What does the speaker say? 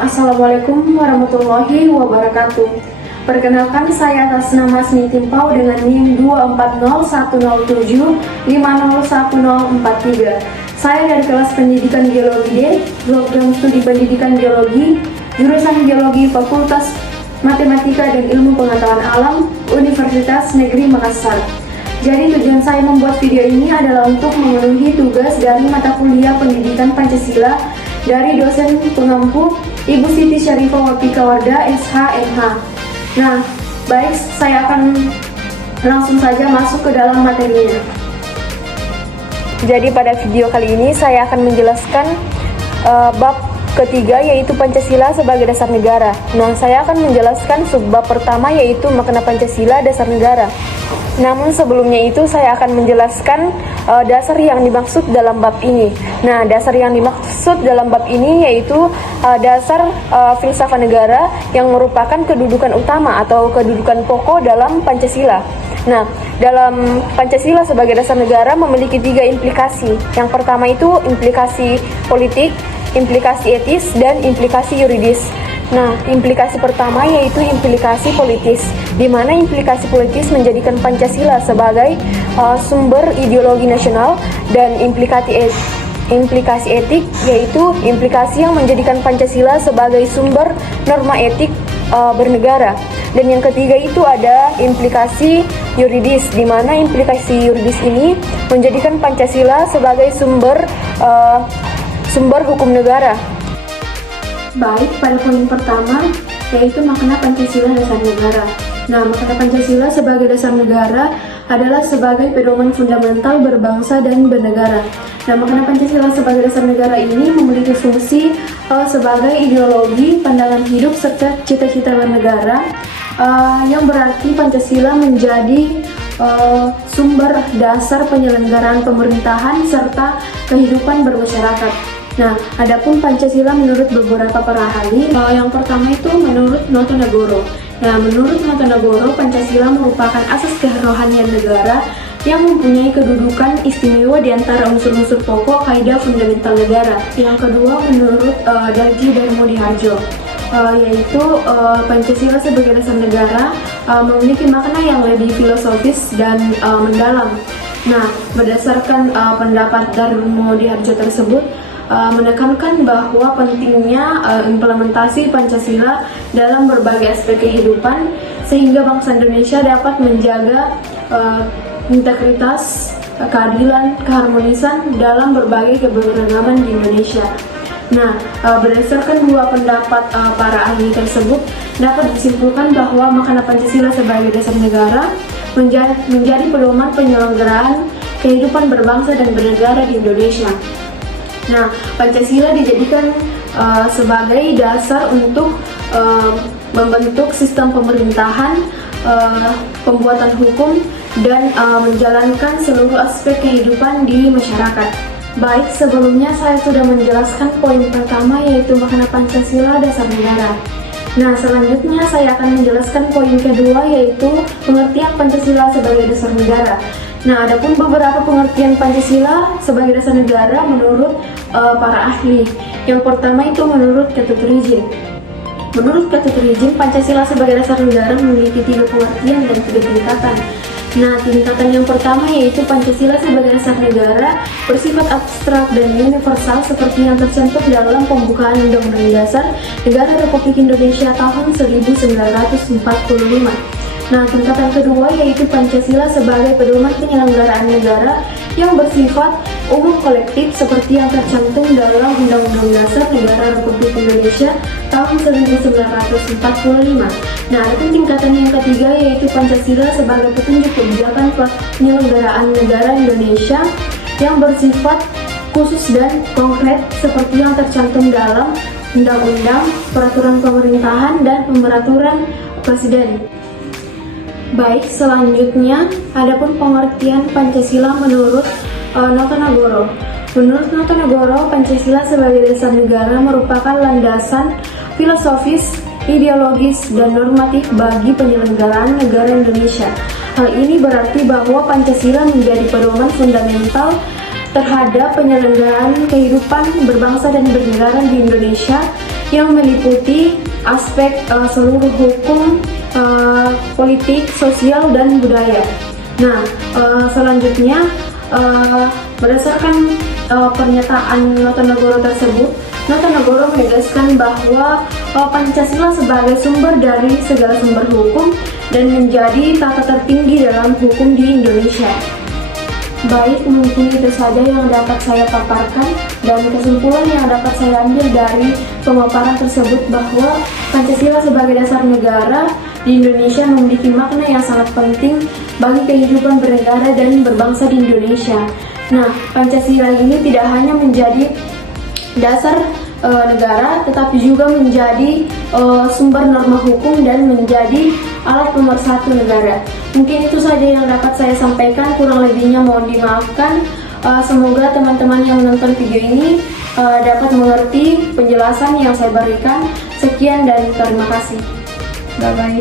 Assalamualaikum warahmatullahi wabarakatuh. Perkenalkan, saya atas nama Sni Timpau dengan NIM 24010450143. Saya dari kelas pendidikan Geologi D, program studi pendidikan Geologi, jurusan Geologi Fakultas Matematika dan Ilmu Pengetahuan Alam, Universitas Negeri Makassar. Jadi tujuan saya membuat video ini adalah untuk memenuhi tugas dari mata kuliah Pendidikan Pancasila dari dosen pengampu Ibu Siti Syarifah Wapika Wardah, SH.MH. Nah, baik, saya akan langsung saja masuk ke dalam materinya. Jadi pada video kali ini saya akan menjelaskan bab ketiga, yaitu Pancasila sebagai dasar negara. Nah, saya akan menjelaskan subbab pertama, yaitu makna Pancasila dasar negara. Namun sebelumnya itu saya akan menjelaskan dasar yang dimaksud dalam bab ini. Nah, dasar yang dimaksud dalam bab ini yaitu dasar filsafat negara yang merupakan kedudukan utama atau kedudukan pokok dalam Pancasila. Nah, dalam Pancasila sebagai dasar negara memiliki 3 implikasi. Yang pertama itu implikasi politik, implikasi etis, dan implikasi yuridis. Nah, implikasi pertama yaitu implikasi politis, di mana implikasi politis menjadikan Pancasila sebagai sumber ideologi nasional, dan implikasi etik yaitu implikasi yang menjadikan Pancasila sebagai sumber norma etik bernegara. Dan yang ketiga itu ada implikasi yuridis, di mana implikasi yuridis ini menjadikan Pancasila sebagai sumber hukum negara. Baik, pada poin pertama yaitu makna Pancasila dasar negara. Nah, makna Pancasila sebagai dasar negara adalah sebagai pedoman fundamental berbangsa dan bernegara. Nah, makna Pancasila sebagai dasar negara ini memiliki fungsi sebagai ideologi, pandangan hidup, serta cita-cita bernegara, yang berarti Pancasila menjadi sumber dasar penyelenggaraan pemerintahan serta kehidupan bermasyarakat. Nah, adapun Pancasila menurut beberapa para ahli, yang pertama itu menurut Notonegoro. Nah, menurut Notonegoro, Pancasila merupakan asas kerohanian negara yang mempunyai kedudukan istimewa di antara unsur-unsur pokok kaidah fundamental negara. Yang kedua, menurut Darji Darmodiharjo, yaitu Pancasila sebagai dasar negara memiliki makna yang lebih filosofis dan mendalam. Nah, berdasarkan pendapat Darmodiharjo tersebut, menekankan bahwa pentingnya implementasi Pancasila dalam berbagai aspek kehidupan sehingga bangsa Indonesia dapat menjaga integritas, keadilan, keharmonisan dalam berbagai keberagaman di Indonesia. Nah, berdasarkan dua pendapat para ahli tersebut, dapat disimpulkan bahwa makna Pancasila sebagai dasar negara menjadi pedoman penyelenggaraan kehidupan berbangsa dan bernegara di Indonesia. Nah, Pancasila dijadikan sebagai dasar untuk membentuk sistem pemerintahan, pembuatan hukum, dan menjalankan seluruh aspek kehidupan di masyarakat. Baik, sebelumnya saya sudah menjelaskan poin pertama, yaitu makna Pancasila dasar negara. Nah, selanjutnya saya akan menjelaskan poin kedua, yaitu pengertian Pancasila sebagai dasar negara. Nah, adapun beberapa pengertian Pancasila sebagai dasar negara menurut para ahli. Yang pertama itu menurut Ketut Rijin. Menurut Ketut Rijin, Pancasila sebagai dasar negara memiliki 3 pengertian dan 3 tingkatan. Nah, tingkatan yang pertama yaitu Pancasila sebagai dasar negara bersifat abstrak dan universal seperti yang tercantum dalam pembukaan Undang-Undang Dasar Negara Republik Indonesia tahun 1945. Nah, tingkatan kedua yaitu Pancasila sebagai pedoman penyelenggaraan negara yang bersifat umum kolektif seperti yang tercantum dalam Undang-Undang Dasar Negara Republik Indonesia tahun 1945. Nah, ada tingkatan yang ketiga yaitu Pancasila sebagai petunjuk kebijakan penyelenggaraan negara Indonesia yang bersifat khusus dan konkret seperti yang tercantum dalam Undang-Undang, Peraturan Pemerintahan, dan Peraturan Presiden. Baik, selanjutnya adapun pengertian Pancasila menurut Notonegoro. Menurut Notonegoro, Pancasila sebagai dasar negara merupakan landasan filosofis, ideologis, dan normatif bagi penyelenggaraan negara Indonesia. Hal ini berarti bahwa Pancasila menjadi pedoman fundamental terhadap penyelenggaraan kehidupan berbangsa dan bernegara di Indonesia yang meliputi aspek seluruh hukum, politik, sosial, dan budaya. Nah, selanjutnya berdasarkan pernyataan Notonegoro tersebut, Notonegoro menegaskan bahwa Pancasila sebagai sumber dari segala sumber hukum dan menjadi tata tertinggi dalam hukum di Indonesia. Baik, mungkin itu saja yang dapat saya paparkan, dan kesimpulan yang dapat saya ambil dari pemaparan tersebut bahwa Pancasila sebagai dasar negara di Indonesia memiliki makna yang sangat penting bagi kehidupan bernegara dan berbangsa di Indonesia. Nah, Pancasila ini tidak hanya menjadi dasar negara, tetapi juga menjadi sumber norma hukum dan menjadi alat pemersatu negara. Mungkin itu saja yang dapat saya sampaikan, kurang lebihnya mohon dimaafkan. Semoga teman-teman yang menonton video ini dapat mengerti penjelasan yang saya berikan. Sekian dan terima kasih. Bye-bye.